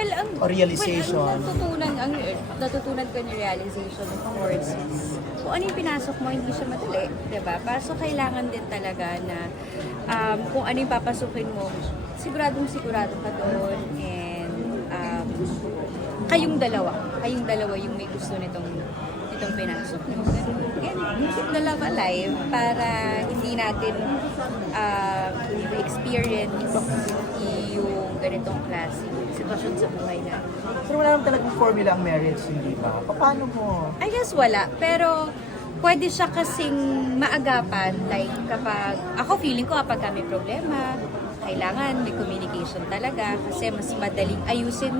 Well, O realization? natutunan ko ng realization ng words is, kung ano yung pinasok mo, hindi siya madali, diba? So, kailangan din talaga na kung ano yung papasukin mo, sigurado ka doon, and kayong dalawa yung may gusto nitong pinasok mo. And keep the love alive para hindi natin experience yung ganitong klase sitwasyon sa buhay natin. Pero wala naman talagang formula ang marriage, hindi ba? Paano mo? I guess wala, pero pwede siya kasing maagapan. Like kapag, ako feeling ko kapag may problema, kailangan may communication talaga kasi mas madaling ayusin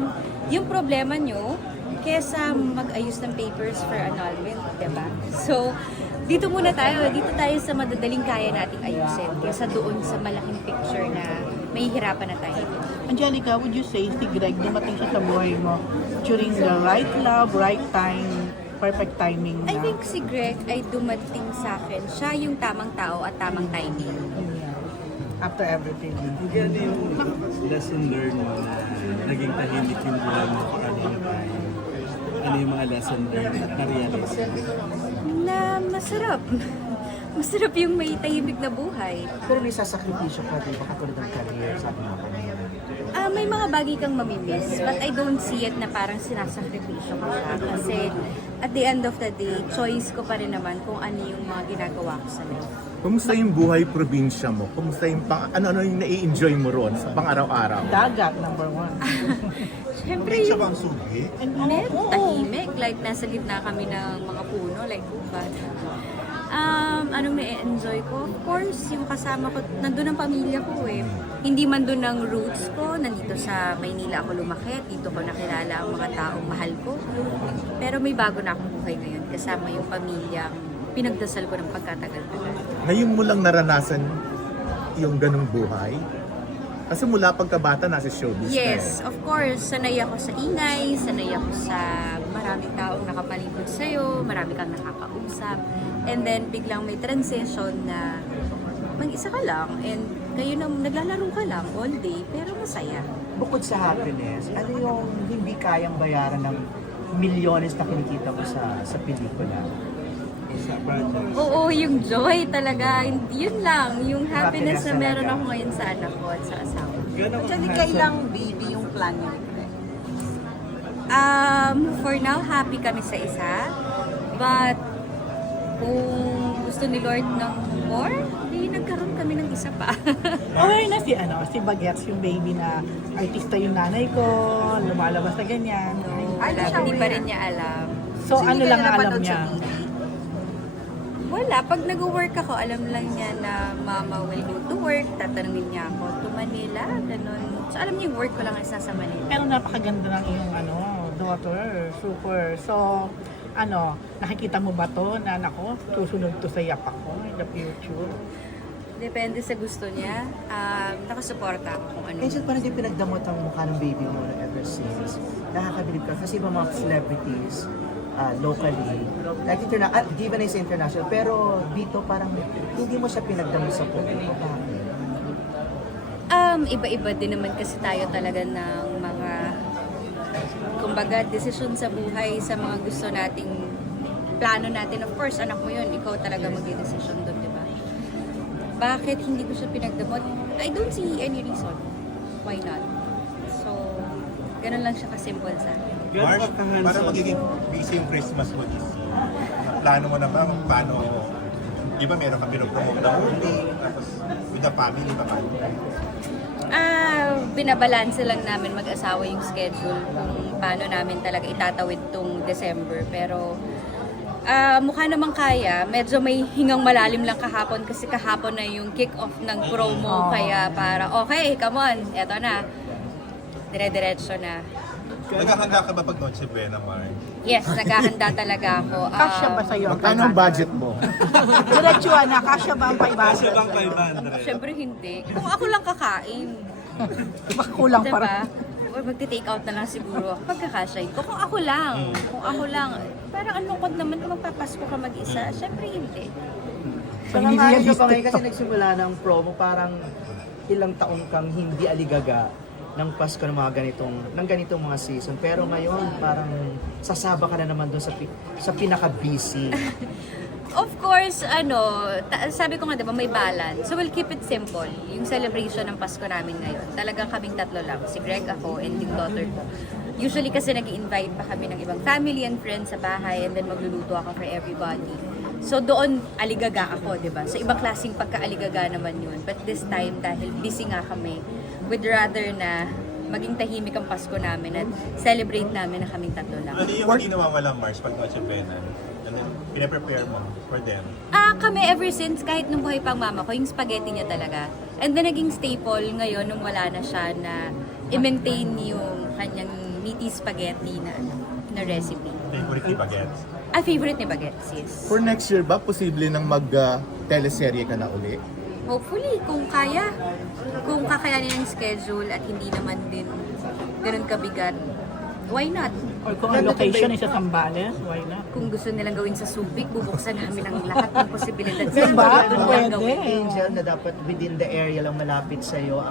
yung problema nyo kesa mag-ayos ng papers for annulment, diba? So, dito tayo sa madadaling kaya nating ayusin kesa doon sa malaking picture na may hirapan na tayo. Angelica, would you say si Greg dumating siya sa buhay mo during the right love, right time, perfect timing na? I think si Greg ay dumating sa akin. Siya yung tamang tao at tamang timing. After everything. Ano yung lesson learned mo na naging tahimik yung buhay mo kanina tayo? Ano yung mga lesson learned na realize? Na masarap. Masarap yung may tahimik na buhay. Pero may sasakripisyo pa din, baka tulad ng career, sabi mo kanina. May mga bagay kang mamimiss, but I don't see it na parang sinasakripisyo ko siya. Kasi at the end of the day, choice ko pa rin naman kung ano yung mga ginagawa ko sa life. Kumusta yung buhay probinsya mo? Kumusta yung ano yung nai-enjoy mo ron sa pang-araw-araw? Dagat, number one. Siyempre yung tahimik, like nasa gitna kami ng mga puno, like ubat. Anong na-enjoy ko? Of course, yung kasama ko, nandun ang pamilya ko eh. Hindi man dun ang roots ko, nandito sa Maynila ako lumaki, dito ko nakilala ang mga taong mahal ko. Pero may bago na akong buhay ngayon, kasama yung pamilyang pinagdasal ko ng pagkatagal-tagal. Ngayon mo lang naranasan yung ganong buhay? Kasi mula pagkabata nasa showbiz Yes, na eh. of course. Sanay ako sa ingay, sanay ako sa maraming taong nakapalibot sa'yo, marami kang nakakausap. And then, biglang may transition na mag-isa ka lang and kayo na naglalaro ka lang all day, pero masaya. Bukod sa happiness, ano yung hindi kayang bayaran ng milyones na kinikita mo sa pelikula? Sa project? Oo, yung joy talaga. Yun lang, yung happiness na meron talaga. ako ngayon sa anak ko at sa asawa. Gano'n Actually, kailang baby yung plan niyo ni Greg? For now, happy kami sa isa. But, kung gusto ni Lord ng more, di nagkaroon kami ng isa pa. Aware na si Bagets, yung baby na artista yung nanay ko, lumalabas na ganyan. Hindi pa rin niya alam. So, ano lang ang alam niya? Wala. Pag nag-work ako, alam lang niya na mama will go to work. Tatanungin niya ako to Manila, ganun. So, alam niya yung work ko lang ay sa Manila. Pero napakaganda ng iyong daughter. Super. So, nakikita mo ba to na nako, susunod to sa yapak ko in the future? Depende sa gusto niya. Nakasuporta ako kung ano. Angel, parang di pinagdamot ang mukha ng baby mo ever since. Nakakabilib ka kasi iba mga celebrities locally, like given is international, pero dito parang hindi mo siya pinagdamot sa publiko. Bakit? Iba-iba din naman kasi tayo talaga ng mga kumbaga desisyon sa buhay, sa mga gusto nating plano natin. Of course, anak mo yun, ikaw talaga mag-desisyon doon, di ba? Bakit hindi ko siya pinagdamot? I don't see any reason. Why not? So, ganun lang siya kasimple sa akin. Gano'n March, ka hands para magiging busy yung Christmas mo this year. Plano mo na ba kung paano mo? Di ba meron ka pinopromote na movie, tapos with the family ba? Binabalanse lang namin mag-asawa yung schedule kung paano namin talaga itatawid tong December. Pero mukha namang kaya. Medyo may hingang malalim lang kahapon kasi kahapon na yung kick-off ng promo. Kaya para, okay, come on, eto na. Dire-diretso na. Naghahanda ka ba pag Noche Buena, Mar? Yes, naghahanda talaga ako. Kasya ba sa'yo ang Magkano ang budget mo? Diretsuhan na, kasya ba ang Kasi 500? bang 500? Siyempre hindi. Kung ako lang kakain. Kulang pa rin. Diba? Or magti-take out na lang siguro ako pagkakasya ko. Kung ako lang. Parang ang lungkot naman kung magpapasko ka mag-isa. Siyempre hindi. Parang ano ka pa ngayon kasi nagsimula ng promo, parang ilang taon kang hindi aligaga. ng Pasko ng mga ganitong mga season. Pero ngayon, parang sasaba ka na naman doon sa pinaka-busy. Of course, sabi ko nga, diba, may balance. So we'll keep it simple. Yung celebration ng Pasko namin ngayon, talagang kaming tatlo lang. Si Greg, ako, and yung daughter ko. Usually kasi nag-invite pa kami ng ibang family and friends sa bahay, and then magluluto ako for everybody. So doon, aligaga ako, diba? So ibang klaseng pagka-aligaga naman yun. But this time, dahil busy nga kami, we'd rather na maging tahimik ang Pasko namin at celebrate namin na kaming tatlo lang. Ano yung hindi nawawala, Mars, pag Noche Buena? And then, pinaprepare mo for them? Kami ever since, kahit nung buhay pang mama ko, yung spaghetti niya talaga. And then naging staple ngayon nung wala na siya na i-maintain yung kanyang meaty spaghetti na recipe. Favorite ni Baguettes? Favorite ni Baguettes, yes. For next year ba, posible nang mag-teleserye ka na uli? Hopefully, kung kaya. Kung kakayanin yung schedule at hindi naman din ganun kabigat, why not? Or kung ang location is sa Zambales, why not? Kung gusto nilang gawin sa Subic, bubuksan namin ang lahat ng posibilidad. Diba? Doon lang Pwede. gawin. Angel, na dapat within the area lang malapit sa'yo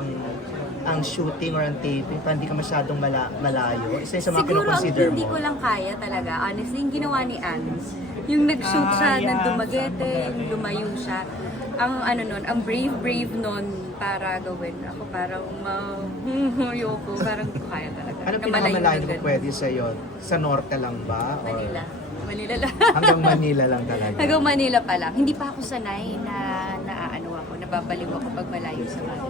ang shooting or ang taping, para hindi ka masyadong malayo. Isa yun sa mga Siguro ang kinoconsider hindi mo. ko lang kaya talaga, honestly, yung ginawa ni Anne, yung nag-shoot siya ng yeah, Dumaguete, sa yung lumayo siya. Ang brave nun para gawin. Ako parang ayoko, parang hindi ko kaya talaga. Ano Na pinakamalayo malayo na ganun. pwede sa'yo? Sa norte lang ba? Or Manila. Manila lang. hanggang Manila lang talaga? Hanggang Manila pa lang. Hindi pa ako sanay na nabaabaliw ako pag malayo sa Manila.